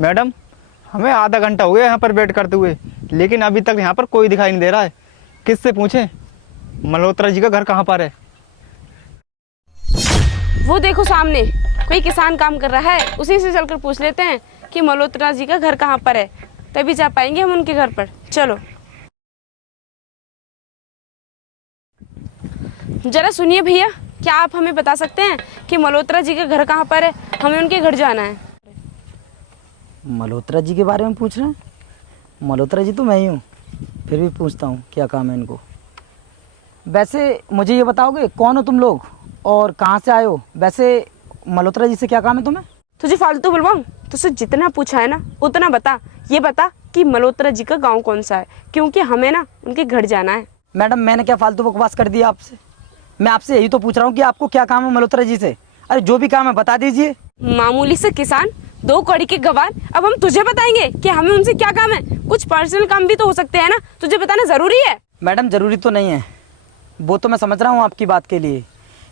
Madam, हमें आधा घंटा हो गया यहाँ पर वेट करते हुए, लेकिन अभी तक यहाँ पर कोई दिखाई नहीं दे रहा है। किससे पूछें मल्होत्रा जी का घर कहाँ पर है? वो देखो सामने कोई किसान काम कर रहा है, उसी से चलकर पूछ लेते हैं कि मल्होत्रा जी का घर कहाँ पर है, तभी जा पाएंगे हम उनके घर पर। चलो जरा सुनिए भैया, क्या आप हमें बता सकते हैं कि मल्होत्रा जी का घर कहाँ पर है? हमें उनके घर जाना है। मल्होत्रा जी के बारे में पूछ रहे हैं? मल्होत्रा जी तो मैं ही हूँ, फिर भी पूछता हूँ क्या काम है इनको। वैसे मुझे ये बताओगे कौन हो तुम लोग और कहाँ से आए हो? वैसे मल्होत्रा जी से क्या काम है तुम्हें? तुझे फालतू बुलवाऊं? तुझसे जितना पूछा है ना उतना बता। ये बता कि मल्होत्रा जी का गांव कौन सा है, क्योंकि हमें ना उनके घर जाना है। मैडम मैंने क्या फालतू बकवास कर दिया आपसे? मैं आपसे यही तो पूछ रहा हूँ कि आपको क्या काम है मल्होत्रा जी से। अरे जो भी काम है बता दीजिए। मामूली से किसान, 2 कौड़ी के गवार, अब हम तुझे बताएंगे कि हमें उनसे क्या काम है? कुछ पर्सनल काम भी तो हो सकते हैं ना, तुझे बताना जरूरी है? मैडम ज़रूरी तो नहीं है, वो तो मैं समझ रहा हूँ आपकी बात के लिए,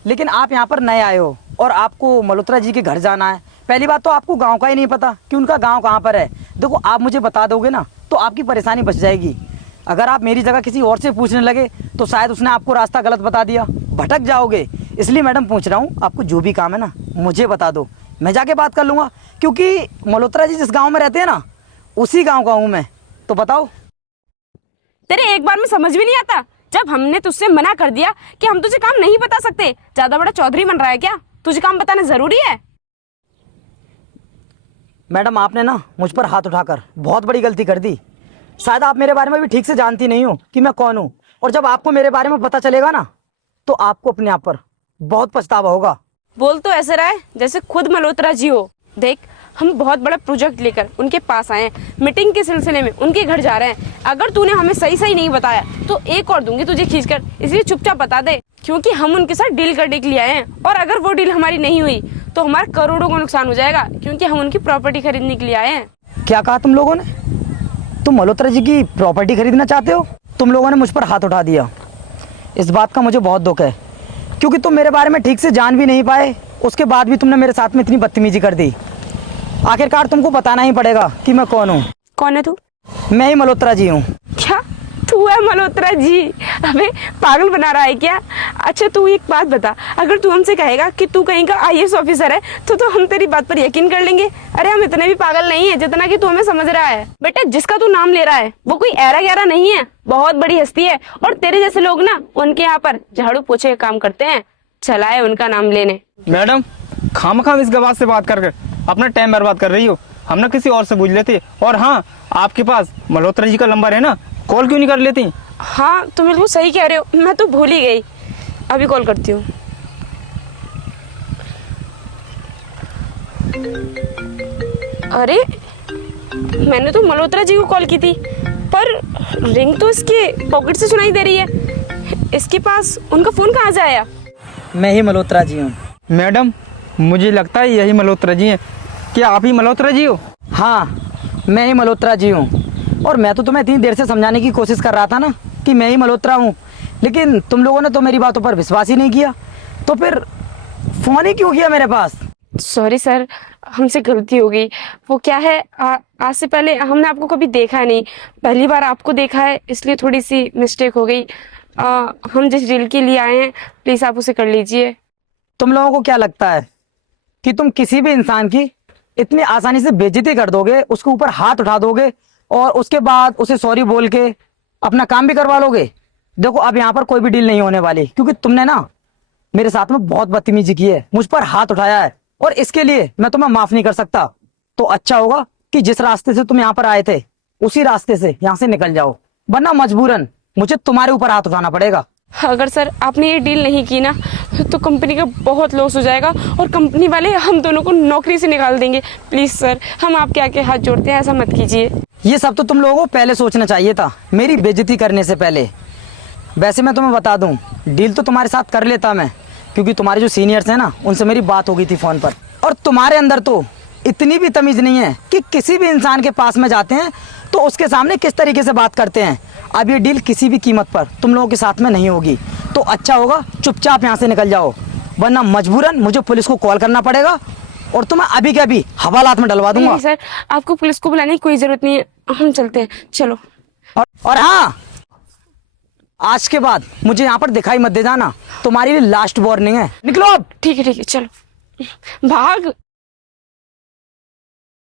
लेकिन आप यहाँ पर नए आए हो और आपको मल्होत्रा जी के घर जाना है। पहली बात तो आपको गांव का ही नहीं पता कि उनका गांव कहाँ पर है। देखो आप मुझे बता दोगे ना तो आपकी परेशानी बच जाएगी। अगर आप मेरी जगह किसी और से पूछने लगे तो शायद उसने आपको रास्ता गलत बता दिया, भटक जाओगे। इसलिए मैडम पूछ रहा हूँ, आपको जो भी काम है ना मुझे बता दो, मैं जाके बात कर लूँगा। क्योंकि मल्होत्रा जी जिस गाँव में रहते हैं ना उसी गाँव का हूँ मैं। तो बताओ। तेरे एक बार में समझ भी नहीं आता? जब हमने तुझसे मना कर दिया कि हम तुझे काम नहीं बता सकते, ज्यादा बड़ा चौधरी बन रहा है क्या? तुझे काम बताना जरूरी है? मैडम आपने ना मुझ पर हाथ उठाकर बहुत बड़ी गलती कर दी। शायद आप मेरे बारे में भी ठीक से जानती नहीं हो कि मैं कौन हूँ, और जब आपको मेरे बारे में पता चलेगा ना तो आपको अपने आप पर बहुत पछतावा होगा। बोल तो ऐसे रहा है जैसे खुद मल्होत्रा जी हो। देख, हम बहुत बड़ा प्रोजेक्ट लेकर उनके पास आए हैं, मीटिंग के सिलसिले में उनके घर जा रहे हैं। अगर तूने हमें सही सही नहीं बताया तो एक और दूंगी तुझे खींचकर, इसलिए चुपचाप बता दे, क्योंकि हम उनके साथ डील करने के लिए आए हैं। और अगर वो डील हमारी नहीं हुई तो हमारा करोड़ों का नुकसान हो जाएगा, क्योंकि हम उनकी प्रॉपर्टी खरीदने के लिए आए हैं। क्या कहा तुम लोगों ने? तुम मल्होत्रा जी की प्रॉपर्टी खरीदना चाहते हो? तुम लोगों ने मुझ पर हाथ उठा दिया, इस बात का मुझे बहुत दुख है, क्योंकि तुम मेरे बारे में ठीक से जान भी नहीं पाए, उसके बाद भी तुमने मेरे साथ में इतनी बदतमीजी कर दी। आखिरकार तुमको बताना ही पड़ेगा कि मैं कौन हूँ। कौन है तू? मैं ही मल्होत्रा जी हूँ। क्या तू है मल्होत्रा जी? हमें पागल बना रहा है क्या? अच्छा तू एक बात बता, अगर तू हमसे कहेगा कि तू कहीं का IAS ऑफिसर है तो हम तेरी बात पर यकीन कर लेंगे। अरे हम इतने भी पागल नहीं है जितना कि तू हमें समझ रहा है। बेटा जिसका तू नाम ले रहा है वो कोई ऐरा गैरा नहीं है, बहुत बड़ी हस्ती है। और तेरे जैसे लोग ना उनके यहाँ पर झाड़ू पोछे काम करते हैं, चलाए उनका नाम लेने। मैडम, खामखा इस गवाह से बात कर अपना टाइम बर्बाद कर रही हो। हम ना किसी और से पूछ लेते। और हाँ, आपके पास मल्होत्रा जी का नंबर है ना, कॉल क्यों नहीं कर लेती? हाँ तुम बिल्कुल सही कह रहे हो, मैं तो भूल ही गई, अभी कॉल करती हूँ। अरे मैंने तो मल्होत्रा जी को कॉल की थी, पर रिंग तो इसके पॉकेट से सुनाई दे रही है। इसके पास उनका फोन कहाँ से आया? मैं ही मल्होत्रा जी हूँ। मैडम, मुझे लगता है यही मल्होत्रा जी हैं। क्या आप ही मल्होत्रा जी हो? हाँ मैं ही मल्होत्रा जी हूँ, और मैं तो तुम्हें इतनी देर से समझाने की कोशिश कर रहा था ना कि मैं ही मल्होत्रा हूँ, लेकिन तुम लोगों ने तो मेरी बातों पर विश्वास ही नहीं किया, तो फिर फ़ोन ही क्यों किया मेरे पास? सॉरी सर, हमसे गलती हो गई। वो क्या है, आज से पहले हमने आपको कभी देखा नहीं, पहली बार आपको देखा है, इसलिए थोड़ी सी मिस्टेक हो गई। हम जिस डील के लिए आए हैं प्लीज़ आप उसे कर लीजिए। तुम लोगों को क्या लगता है कि तुम किसी भी इंसान की इतनी आसानी से बेइज्जती कर दोगे, उसके ऊपर हाथ उठा दोगे और उसके बाद उसे सॉरी बोल के अपना काम भी करवा लोगे? देखो अब यहाँ पर कोई भी डील नहीं होने वाली, क्योंकि तुमने ना मेरे साथ में बहुत बदतमीजी की है, मुझ पर हाथ उठाया है, और इसके लिए मैं तुम्हें माफ नहीं कर सकता। तो अच्छा होगा कि जिस रास्ते से तुम यहाँ पर आए थे उसी रास्ते से यहाँ से निकल जाओ, वरना मजबूरन मुझे तुम्हारे ऊपर हाथ उठाना पड़ेगा। अगर सर आपने ये डील नहीं की ना तो कंपनी का बहुत लॉस हो जाएगा, और कंपनी वाले हम दोनों को नौकरी से निकाल देंगे। प्लीज़ सर, हम आपके आगे हाथ जोड़ते हैं, ऐसा मत कीजिए। ये सब तो तुम लोगों को पहले सोचना चाहिए था, मेरी बेइज्जती करने से पहले। वैसे मैं तुम्हें बता दूं, डील तो तुम्हारे साथ कर लेता मैं, क्योंकि तुम्हारे जो सीनियर्स हैं ना उनसे मेरी बात हो गई थी फ़ोन पर, और तुम्हारे अंदर तो इतनी भी तमीज़ नहीं है कि किसी भी इंसान के पास में जाते हैं तो उसके सामने किस तरीके से बात करते हैं। अब ये डील किसी भी कीमत पर तुम लोगों के साथ में नहीं होगी, तो अच्छा होगा चुपचाप यहाँ से निकल जाओ, वरना मजबूरन मुझे पुलिस को कॉल करना पड़ेगा और तुम्हें अभी के अभी हवालात में डलवा दूंगा। नहीं सर, आपको पुलिस को बुलाने की कोई जरूरत नहीं है, हम चलते हैं, चलो। और हाँ, आज के बाद मुझे यहाँ पर दिखाई मत दे जाना, तुम्हारी भी लास्ट वार्निंग है। निकलो अब। ठीक है चलो, भाग।